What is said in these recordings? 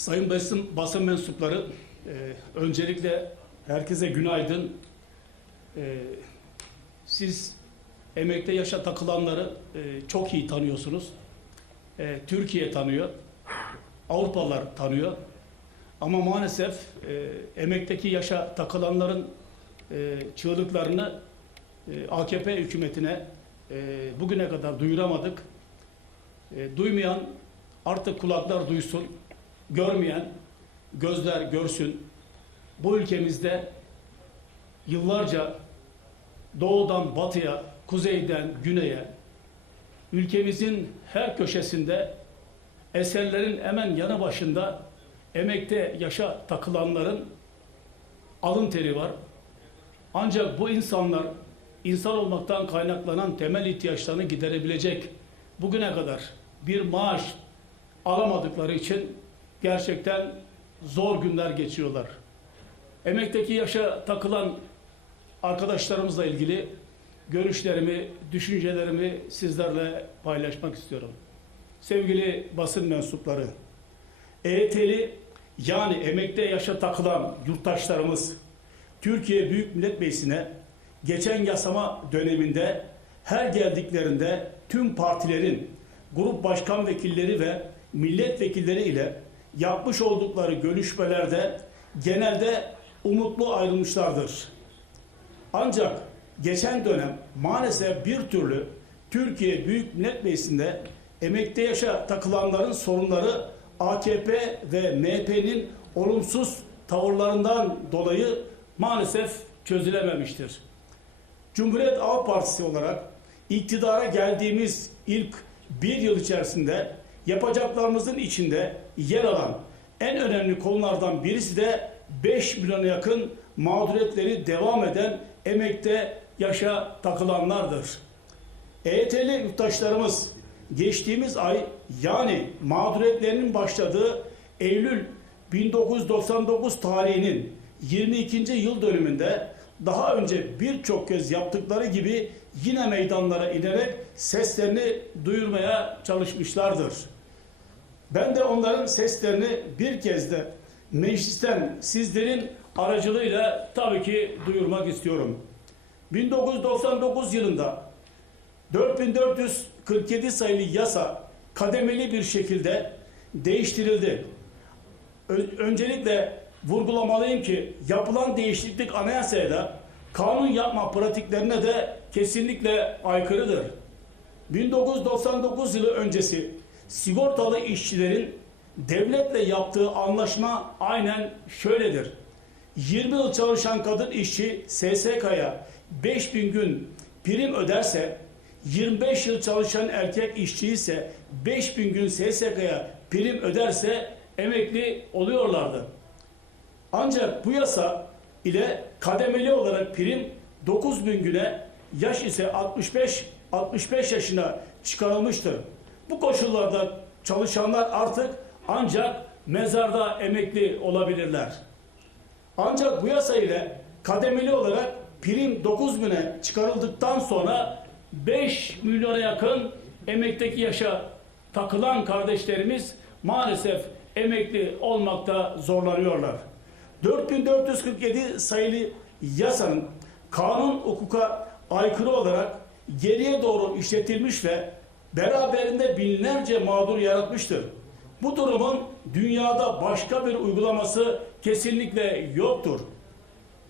Sayın basın, basın mensupları, e, öncelikle herkese günaydın. E, siz emekte yaşa takılanları e, çok iyi tanıyorsunuz. E, Türkiye tanıyor, Avrupalılar tanıyor. Ama maalesef e, emekteki yaşa takılanların e, çığlıklarını e, AKP hükümetine e, bugüne kadar duyuramadık. E, duymayan artık kulaklar duysun, görmeyen gözler görsün. Bu ülkemizde yıllarca doğudan batıya, kuzeyden güneye, ülkemizin her köşesinde eserlerin hemen yanı başında emekte yaşa takılanların alın teri var. Ancak bu insanlar insan olmaktan kaynaklanan temel ihtiyaçlarını giderebilecek bugüne kadar bir maaş alamadıkları için gerçekten zor günler geçiyorlar. Emekteki yaşa takılan arkadaşlarımızla ilgili görüşlerimi, düşüncelerimi sizlerle paylaşmak istiyorum. Sevgili basın mensupları, EYT'li yani emekte yaşa takılan yurttaşlarımız Türkiye Büyük Millet Meclisi'ne geçen yasama döneminde her geldiklerinde tüm partilerin grup başkan vekilleri ve milletvekilleri ile yapmış oldukları görüşmelerde genelde umutlu ayrılmışlardır. Ancak geçen dönem maalesef bir türlü Türkiye Büyük Millet Meclisi'nde emekte yaşa takılanların sorunları AKP ve MHP'nin olumsuz tavırlarından dolayı maalesef çözülememiştir. Cumhuriyet Halk Partisi olarak iktidara geldiğimiz ilk bir yıl içerisinde yapacaklarımızın içinde yer alan en önemli konulardan birisi de 5 milyona yakın mağduriyetleri devam eden emekte yaşa takılanlardır. EYT'li yurttaşlarımız geçtiğimiz ay yani mağduriyetlerinin başladığı Eylül 1999 tarihinin 22. yıl dönümünde daha önce birçok kez yaptıkları gibi yine meydanlara inerek seslerini duyurmaya çalışmışlardır. Ben de onların seslerini bir kez de meclisten sizlerin aracılığıyla tabii ki duyurmak istiyorum. 1999 yılında 4447 sayılı yasa kademeli bir şekilde değiştirildi. Öncelikle vurgulamalıyım ki yapılan değişiklik anayasaya da kanun yapma pratiklerine de kesinlikle aykırıdır. 1999 yılı öncesi sigortalı işçilerin devletle yaptığı anlaşma aynen şöyledir. 20 yıl çalışan kadın işçi SSK'ya 5000 gün prim öderse 25 yıl çalışan erkek işçi ise 5000 gün SSK'ya prim öderse emekli oluyorlardı. Ancak bu yasa ile kademeli olarak prim 9000 güne, yaş ise 65 65 yaşına çıkarılmıştır. Bu koşullarda çalışanlar artık ancak mezarda emekli olabilirler. Ancak bu yasa ile kademeli olarak prim 9 bine çıkarıldıktan sonra 5 milyona yakın emekteki yaşa takılan kardeşlerimiz maalesef emekli olmakta zorlanıyorlar. 4447 sayılı yasanın kanun hukuka aykırı olarak geriye doğru işletilmiş ve beraberinde binlerce mağdur yaratmıştır. Bu durumun dünyada başka bir uygulaması kesinlikle yoktur.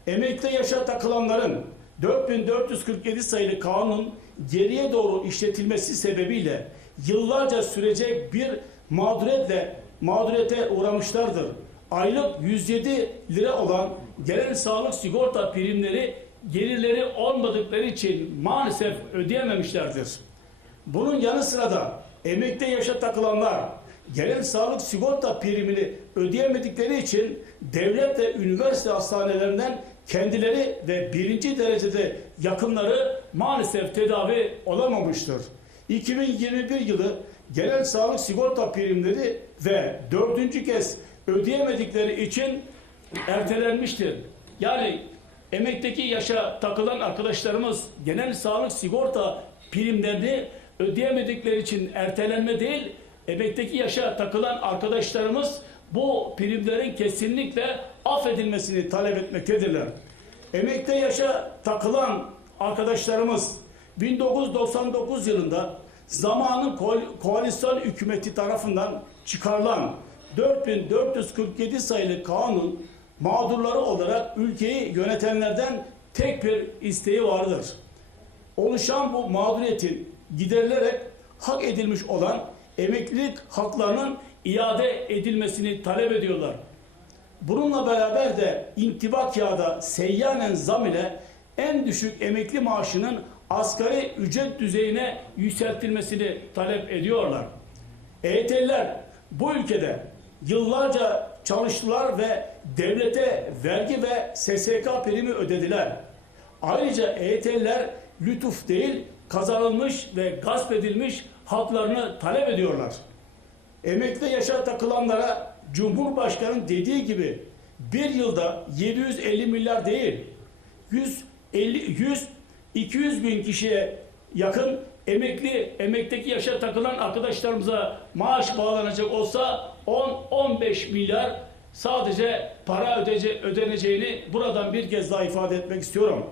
Emekte yaşa takılanların 4447 sayılı kanun geriye doğru işletilmesi sebebiyle yıllarca sürecek bir mağduriyetle mağduriyete uğramışlardır. Aylık 107 lira olan gelen sağlık sigorta primleri gelirleri olmadıkları için maalesef ödeyememişlerdir. Bunun yanı sıra da emekte yaşa takılanlar gelen sağlık sigorta primini ödeyemedikleri için devlet ve üniversite hastanelerinden kendileri ve birinci derecede yakınları maalesef tedavi olamamıştır. 2021 yılı gelen sağlık sigorta primleri ve dördüncü kez ödeyemedikleri için ertelenmiştir. Yani emekteki yaşa takılan arkadaşlarımız genel sağlık sigorta primlerini ödeyemedikleri için ertelenme değil, emekteki yaşa takılan arkadaşlarımız bu primlerin kesinlikle affedilmesini talep etmektedirler. Emekte yaşa takılan arkadaşlarımız 1999 yılında zamanın koal- koalisyon hükümeti tarafından çıkarılan 4447 sayılı kanun mağdurları olarak ülkeyi yönetenlerden tek bir isteği vardır. Oluşan bu mağduriyetin giderilerek hak edilmiş olan emeklilik haklarının iade edilmesini talep ediyorlar. Bununla beraber de intibak yağda seyyanen zam ile en düşük emekli maaşının asgari ücret düzeyine yükseltilmesini talep ediyorlar. EYT'liler bu ülkede yıllarca çalıştılar ve devlete vergi ve SSK primi ödediler. Ayrıca EYT'liler lütuf değil kazanılmış ve gasp edilmiş haklarını talep ediyorlar. Emekli yaşa takılanlara Cumhurbaşkanı dediği gibi bir yılda 750 milyar değil 150 100 200 bin kişiye yakın emekli emekteki yaşa takılan arkadaşlarımıza maaş bağlanacak olsa 10-15 milyar sadece para ödece, ödeneceğini buradan bir kez daha ifade etmek istiyorum.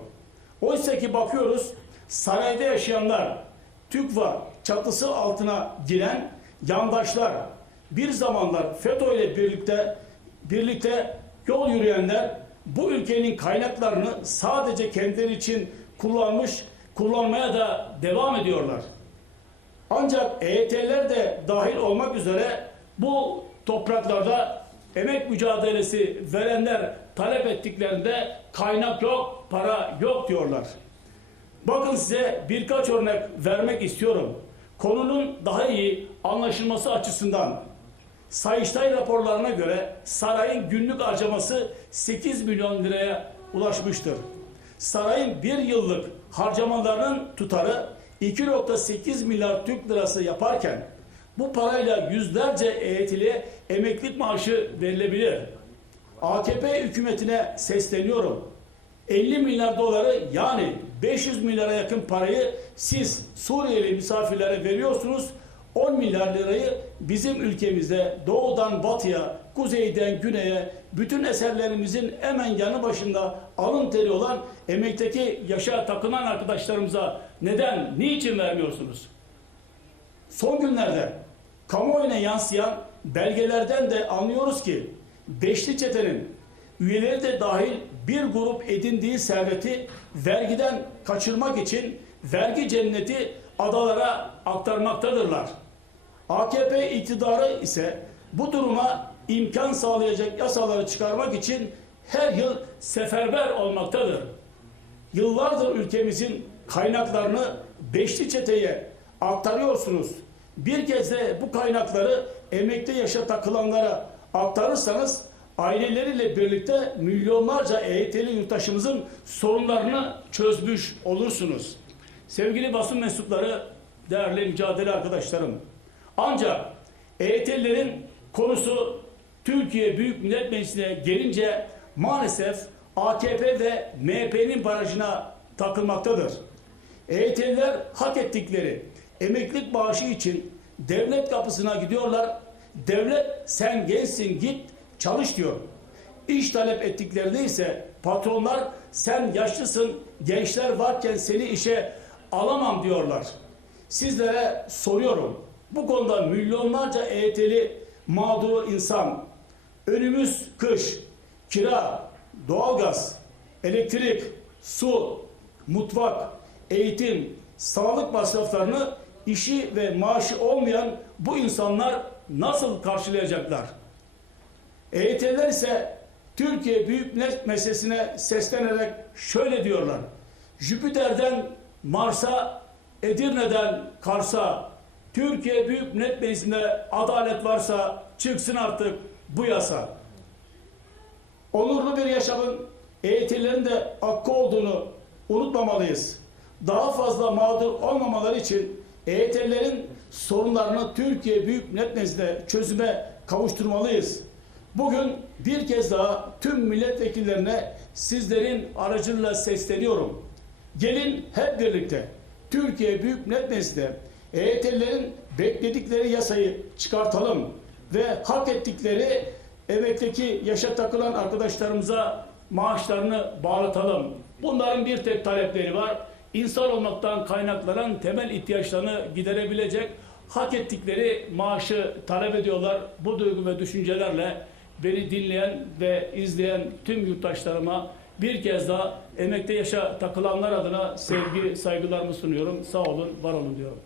Oysa ki bakıyoruz sarayda yaşayanlar TÜKVA çatısı altına giren yandaşlar bir zamanlar FETÖ ile birlikte birlikte yol yürüyenler bu ülkenin kaynaklarını sadece kendileri için kullanmış, kullanmaya da devam ediyorlar. Ancak EYT'ler de dahil olmak üzere bu topraklarda emek mücadelesi verenler talep ettiklerinde kaynak yok, para yok diyorlar. Bakın size birkaç örnek vermek istiyorum. Konunun daha iyi anlaşılması açısından Sayıştay raporlarına göre sarayın günlük harcaması 8 milyon liraya ulaşmıştır. Sarayın bir yıllık harcamalarının tutarı 2.8 milyar Türk lirası yaparken bu parayla yüzlerce EYT'liye emeklilik maaşı verilebilir. AKP hükümetine sesleniyorum. 50 milyar doları yani 500 milyara yakın parayı siz Suriyeli misafirlere veriyorsunuz. 10 milyar lirayı bizim ülkemizde doğudan batıya, kuzeyden güneye bütün eserlerimizin hemen yanı başında alın teri olan emekteki yaşa takınan arkadaşlarımıza neden, niçin vermiyorsunuz? Son günlerde kamuoyuna yansıyan belgelerden de anlıyoruz ki Beşli Çete'nin üyeleri de dahil bir grup edindiği serveti vergiden kaçırmak için vergi cenneti adalara aktarmaktadırlar. AKP iktidarı ise bu duruma imkan sağlayacak yasaları çıkarmak için her yıl seferber olmaktadır. Yıllardır ülkemizin kaynaklarını beşli çeteye aktarıyorsunuz. Bir kez de bu kaynakları emekli yaşa takılanlara aktarırsanız aileleriyle birlikte milyonlarca EYT'li yurttaşımızın sorunlarını çözmüş olursunuz. Sevgili basın mensupları, değerli mücadele arkadaşlarım. Ancak EYT'lilerin konusu Türkiye Büyük Millet Meclisi'ne gelince maalesef AKP ve MHP'nin barajına takılmaktadır. EYT'liler hak ettikleri emeklilik bağışı için devlet kapısına gidiyorlar. Devlet sen gençsin git çalış diyor. İş talep ettiklerinde ise patronlar sen yaşlısın gençler varken seni işe alamam diyorlar. Sizlere soruyorum. Bu konuda milyonlarca EYT'li mağdur insan önümüz kış, kira, doğalgaz, elektrik, su, mutfak, eğitim, sağlık masraflarını işi ve maaşı olmayan bu insanlar nasıl karşılayacaklar? EYT'liler ise Türkiye Büyük Millet Meclisi'ne seslenerek şöyle diyorlar. Jüpiter'den Mars'a, Edirne'den Kars'a, Türkiye Büyük Millet Meclisi'nde adalet varsa çıksın artık bu yasa. Onurlu bir yaşamın EYT'lilerin de hakkı olduğunu unutmamalıyız. Daha fazla mağdur olmamaları için EYT'lilerin sorunlarını Türkiye Büyük Millet Meclisi'nde çözüme kavuşturmalıyız. Bugün bir kez daha tüm milletvekillerine sizlerin aracılığıyla sesleniyorum. Gelin hep birlikte Türkiye Büyük Millet Meclisi'nde EYT'lilerin bekledikleri yasayı çıkartalım ve hak ettikleri emekteki yaşa takılan arkadaşlarımıza maaşlarını bağlatalım. Bunların bir tek talepleri var. İnsan olmaktan kaynaklanan temel ihtiyaçlarını giderebilecek hak ettikleri maaşı talep ediyorlar. Bu duygu ve düşüncelerle beni dinleyen ve izleyen tüm yurttaşlarıma bir kez daha emekte yaşa takılanlar adına sevgi, saygılarımı sunuyorum. Sağ olun, var olun diyorum.